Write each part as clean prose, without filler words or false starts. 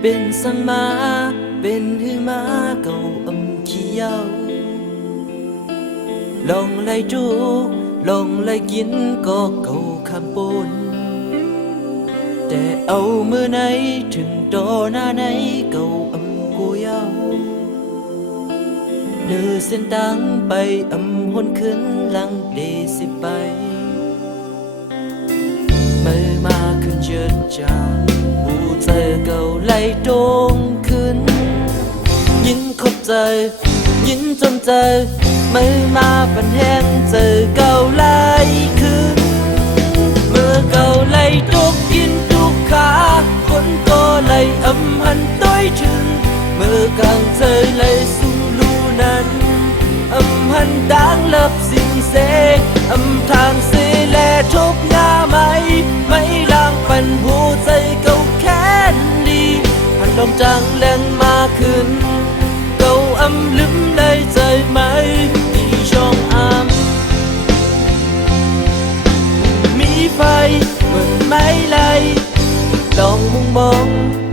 เป็นสังมาเป็นหือมาเก่าเขียวลองไล่จูลองไล่กินก็เก่าคำปนแต่เอามือไหนถึงดอหน้าไหนเก่ากูยาวเนื้อเส้นตังไปหนขึ้นหลังเดสิไปมือมาขึ้นเชิดจางหูเจอเก่าไล่ตรงขึ้นยินคบเจอยินจนเจอมือมาปันแห้งเจอเก่าไล่ขึ้นเมื่อเก่าไล่ตกยินทุกขาคนก็ไล่หันต้อยถึงเมื่อกลางเจอไล่สุ่มลูนั้นหันดังเลิบสิ่งเสทางเสแลทบหน้าไม่ล้างปันหูใจเก่าแค้นดีหันลงจังแรงมาขึ้นเก่าลืมได้ใจไหมที่ช่องมีไฟเหมือนไม้ไล่ลองมุงมอง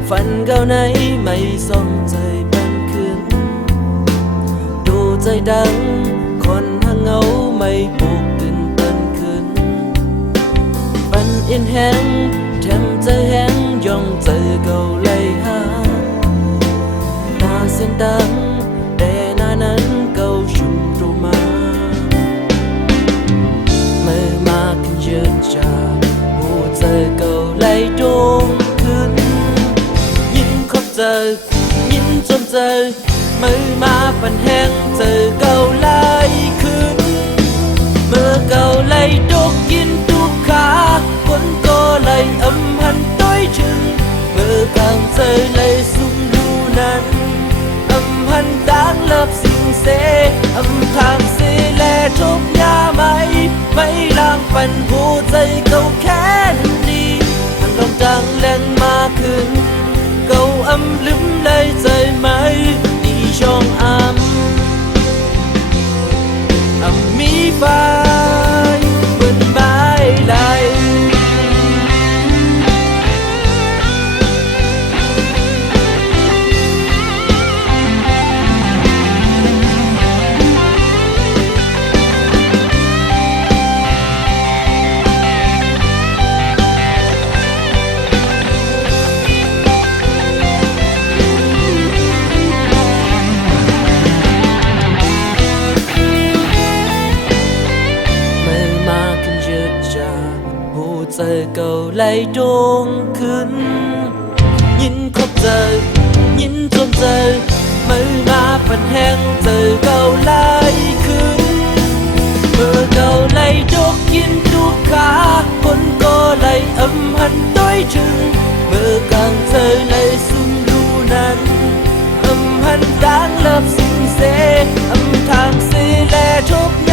ฝันเก่าไหนไม่ส่องใจเป็นขึ้นดูใจดังคนหางเงาไม่ปลุกตื่นเต้นขึ้นปันอินแห้งแถมใจแห้งย่องเจอเก่าไล่หาตาเส้นดังแต่หน้านั้นเก่าชุ่มตรูมาเมื่อมาขึ้นเยือนจากหูเจอเก่าไล่โดงขึ้นยินคบเจอยินจนเจอมือมาปันแห้งเจอเก่าไล่ขึ้นเมื่อเก่าไล่ดกยินทุกขาคนก็ไล่หันต้อยถึงเมื่อกลางเจอไล่สุ่มดูนั้นหันดังเลิบสิ่งเสทางเสแลทบยาไม่ล้างปันหูใจเก่าแค้นดีหันลองจังแรงมาขึ้นเก่าลืมได้ใจไหมที่ช่องมีไฟเหมือนไม้ไล่เจอเก่าไล่โดงขึ้นยินคบเจอยินจนเจอมือมาปันแห้งเจอเก่าไล่ขึ้นเมื่อเก่าไล่ดกยินทุกขาคนก็ไล่หันต้อยถึงเมื่อกลางเจอไล่สุ่มลูนั้นหันดังเลิบสิ่งเสทางเสแลทบ